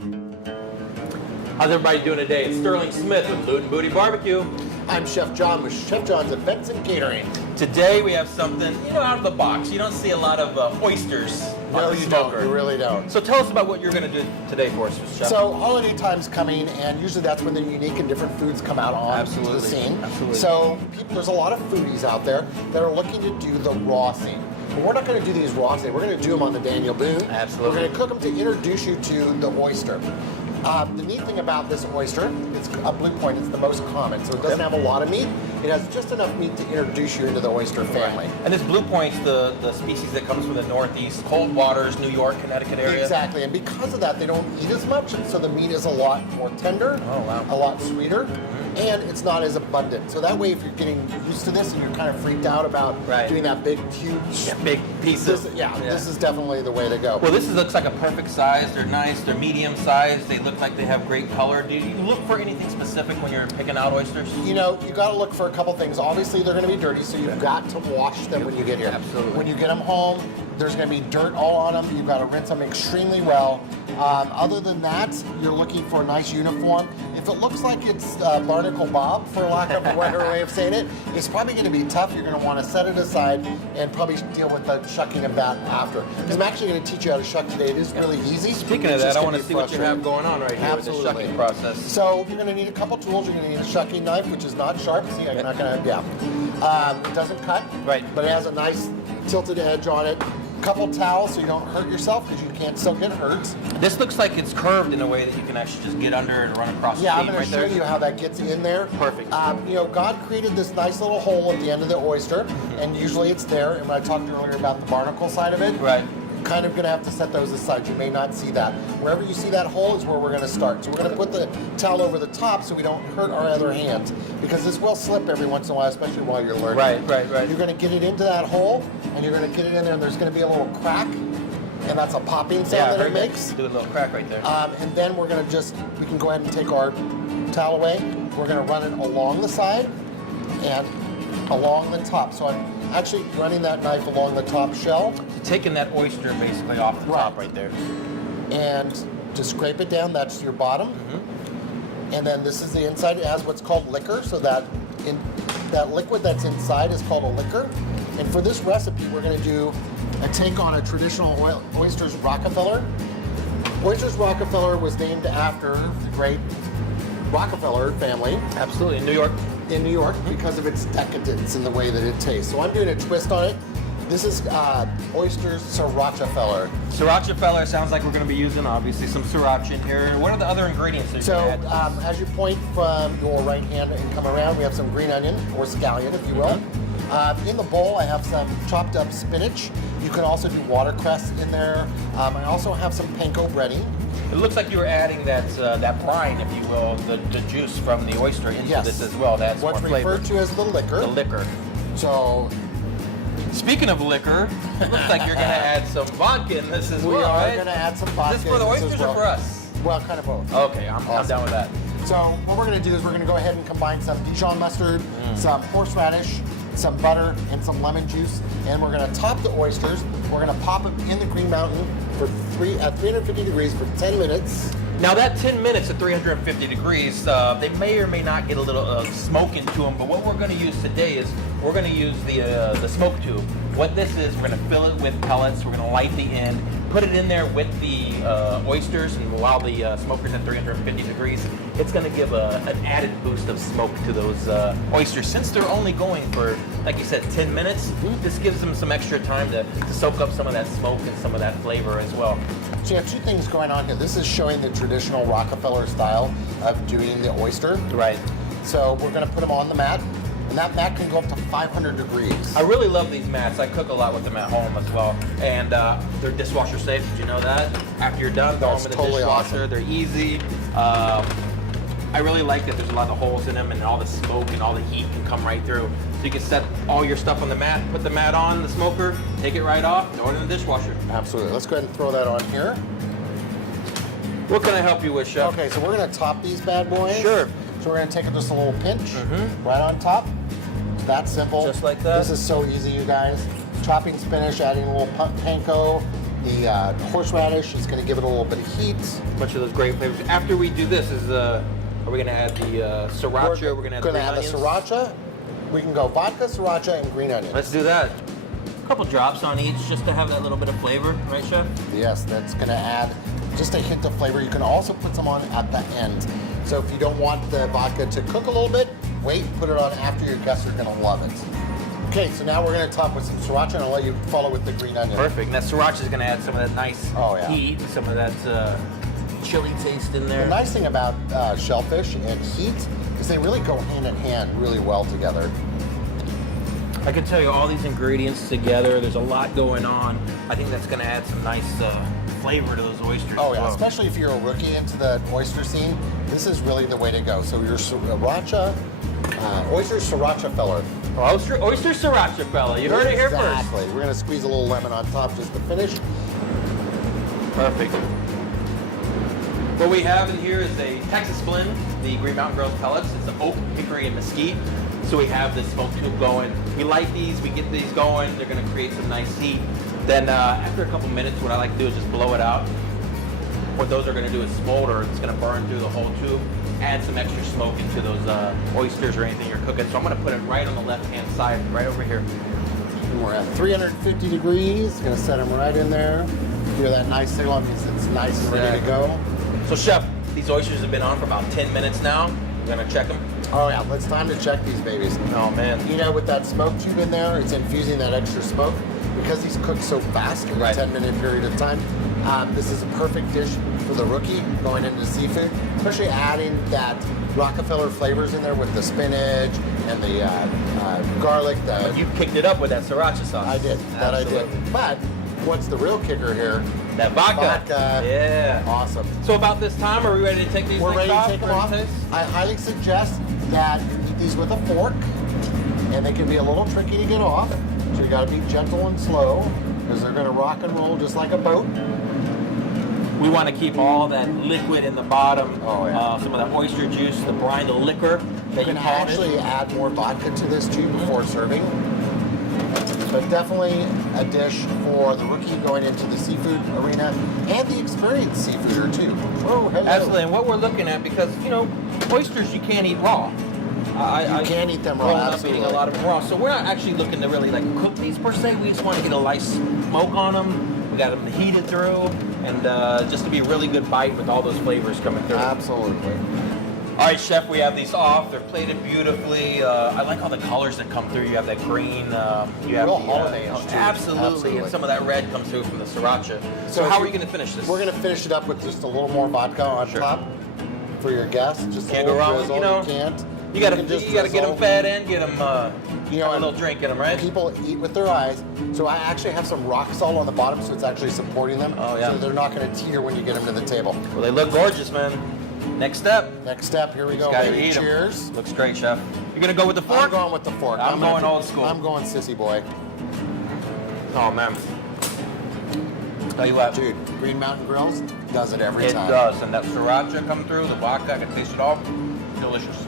How's everybody doing today? It's Sterling Smith with Loot and Booty Barbecue. I'm Chef John with Chef John's Events and Catering. Today we have something, out of the box. You don't see a lot of oysters on the smoker. You really don't. So tell us about what you're going to do today for us, Chef. So holiday time's coming, and usually that's when the unique and different foods come out on to the scene. Absolutely. So there's a lot of foodies out there that are looking to do the raw scene. But we're not going to do these raw today. We're going to do them on the Daniel Boone. Absolutely. We're going to cook them to introduce you to the oyster. The neat thing about this oyster, it's a blue point, it's the most common, so it doesn't have a lot of meat. It has just enough meat to introduce you into the oyster family. Right. And this blue point's the species that comes from the Northeast, cold waters, New York, Connecticut area. Exactly, and because of that, they don't eat as much, so the meat is a lot more tender, a lot sweeter, and it's not as abundant. So that way, if you're getting used to this and you're kind of freaked out about doing that big, huge, big pieces, this is definitely the way to go. Well, looks like a perfect size. They're nice. They're medium size. They look like they have great color. Do you look for anything specific when you're picking out oysters? You got to look for a couple things. Obviously, they're going to be dirty, so you've got to wash them when you get here. Absolutely. When you get them home, there's going to be dirt all on them. You've got to rinse them extremely well. Other than that, you're looking for a nice uniform. If it looks like it's Barnacle Bob, for lack of a better way of saying it, it's probably going to be tough. You're going to want to set it aside and probably deal with the shucking of that after. Because I'm actually going to teach you how to shuck today. It is really easy. Speaking of that, I want to see what you have going on right here with the shucking process. So you're going to need a couple tools. You're going to need a shucking knife, which is not sharp. See, I'm not going to, it doesn't cut, but it has a nice tilted edge on it. Couple towels so you don't hurt yourself, because you can still get hurt. This looks like it's curved in a way that you can actually just get under and run across the seam I'm going to show you how that gets in there. Perfect. God created this nice little hole at the end of the oyster, and usually it's there. And when I talked earlier about the barnacle side of it, kind of going to have to set those aside. You may not see that. Wherever you see that hole is where we're going to start. So we're going to put the towel over the top so we don't hurt our other hands, because this will slip every once in a while, especially while you're learning. Right. You're going to get it into that hole, and you're going to get it in there, and there's going to be a little crack, and that's a popping sound that it makes. Do a little crack right there. And then we're going to we can go ahead and take our towel away. We're going to run it along the side and along the top. So I'm actually running that knife along the top shell. Taking that oyster basically off the top right there. And to scrape it down, that's your bottom. And then this is the inside. It has what's called liquor, so that liquid that's inside is called a liquor. And for this recipe, we're going to do a take on a traditional Oysters Rockefeller. Oysters Rockefeller was named after the great Rockefeller family. Absolutely, in New York. In New York, because of its decadence in the way that it tastes. So I'm doing a twist on it. This is Oysters Sir Acha Feller. Sir Acha Feller sounds like we're going to be using, obviously, some Sriracha in here. What are the other ingredients that you're going to add? As you point from your right hand and come around, we have some green onion, or scallion, if you will. In the bowl, I have some chopped up spinach. You can also do watercress in there. I also have some panko breading. It looks like you were adding that brine, if you will, the juice from the oyster into this as well. That's what's referred to as the liquor. The liquor. So, speaking of liquor, it looks like you're going to add some vodka in this as well. We are going to add some vodka. Is this for the oysters or for us? Well, kind of both. Okay, I'm down with that. So what we're going to do is we're going to go ahead and combine some Dijon mustard, some horseradish, some butter, and some lemon juice, and we're going to top the oysters. We're going to pop them in the Green Mountain at 350 degrees for 10 minutes. Now that 10 minutes at 350 degrees, they may or may not get a little smoke into them, but what we're going to use today is we're going to use the smoke tube. What this is, we're going to fill it with pellets, we're going to light the end, put it in there with the oysters, and while the smoker's at 350 degrees, it's going to give an added boost of smoke to those oysters. Since they're only going for, like you said, 10 minutes, this gives them some extra time to soak up some of that smoke and some of that flavor as well. So you have two things going on here. This is showing the traditional Rockefeller style of doing the oyster. Right. So we're going to put them on the mat, and that mat can go up to 500 degrees. I really love these mats. I cook a lot with them at home as well, and they're dishwasher safe. Did you know that? After you're done, throw them in the dishwasher. Awesome. They're easy. I really like that there's a lot of holes in them, and all the smoke and all the heat can come right through. So you can set all your stuff on the mat, put the mat on the smoker, take it right off, throw it in the dishwasher. Absolutely. Let's go ahead and throw that on here. What can I help you with, Chef? Okay, so we're going to top these bad boys. Sure. So we're going to take just a little pinch right on top. It's that simple. Just like that. This is so easy, you guys. Chopping spinach, adding a little panko, The horseradish is going to give it a little bit of heat. A bunch of those great flavors. After we do this, are we going to add the sriracha? We're going to add the green onions? The sriracha. We can go vodka, sriracha, and green onions. Let's do that. A couple drops on each just to have that little bit of flavor, right, Chef? Yes, that's going to add just a hint of flavor. You can also put some on at the end. So if you don't want the vodka to cook a little bit, wait, put it on after. Your guests are going to love it. Okay, so now we're going to top with some sriracha, and I'll let you follow with the green onion. Perfect. And that sriracha is going to add some of that nice heat, some of that chili taste in there. The nice thing about shellfish and heat is they really go hand in hand really well together. I can tell you all these ingredients together, there's a lot going on. I think that's going to add some nice flavor to those oysters. Oh yeah, as well. Especially if you're a rookie into the oyster scene, this is really the way to go. So your sriracha, Oysters Sir Acha Feller. Oysters Sir Acha Feller. You heard it here first. Exactly. We're going to squeeze a little lemon on top just to finish. Perfect. What we have in here is a Texas blend, the Green Mountain Grill's pellets. It's an oak, hickory, and mesquite. So we have this smoke tube going. We light these, we get these going. They're going to create some nice heat. Then after a couple minutes, what I like to do is just blow it out. What those are going to do is smolder. It's going to burn through the whole tube. Add some extra smoke into those oysters or anything you're cooking. So I'm going to put it right on the left-hand side, right over here. And we're at 350 degrees. Going to set them right in there. Hear that nice signal? It means it's nice and ready to go. So Chef, these oysters have been on for about 10 minutes now. We're going to check them. Oh yeah, it's time to check these babies. Oh man. You know, with that smoke tube in there, it's infusing that extra smoke. Because these cook so fast in a 10-minute period of time, this is a perfect dish for the rookie going into seafood, especially adding that Rockefeller flavors in there with the spinach and the garlic. You picked it up with that sriracha sauce. I did. That I did. But what's the real kicker here? That vodka. Yeah. Awesome. So about this time, are we ready to take these We're things ready off? to take them off. I highly suggest that you eat these with a fork, and they can be a little tricky to get off. So you got to be gentle and slow, because they're going to rock and roll just like a boat. We want to keep all that liquid in the bottom. Oh, yeah. Some of that oyster juice, the brine, the liquor that You can actually add more vodka to this too before serving. But definitely a dish for the rookie going into the seafood arena and the experienced seafooder too. Oh, hello. Absolutely, and what we're looking at, because you know, oysters you can't eat raw. You can eat them raw. Absolutely. Eating a lot of them raw, so we're not actually looking to really like cook these per se. We just want to get a nice smoke on them. We got them heated through, and just to be a really good bite with all those flavors coming through. Absolutely. All right, Chef, we have these off. They're plated beautifully. I like all the colors that come through. You have that green. You have Real holiday-ish, too. Absolutely, and some of that red comes through from the sriracha. So how are you going to finish this? We're going to finish it up with just a little more vodka on top for your guests. Just Can't a go little wrong. drizzle. You know, can't. You got to get them fed in, get them a little drink in them, right? People eat with their eyes. So I actually have some rock salt on the bottom, so it's actually supporting them. Oh, yeah. So they're not going to teeter when you get them to the table. Well, they look gorgeous, man. Next step. Next step, here we go. Gotta Baby. eat 'em. Cheers. Looks great, Chef. You're gonna go with the fork? I'm going with the fork. I'm going old school. I'm going sissy boy. Oh man. Tell you what, Dude, Green Mountain Grills does it every time. It does, and that sriracha come through, the vodka, I can taste it all. Delicious.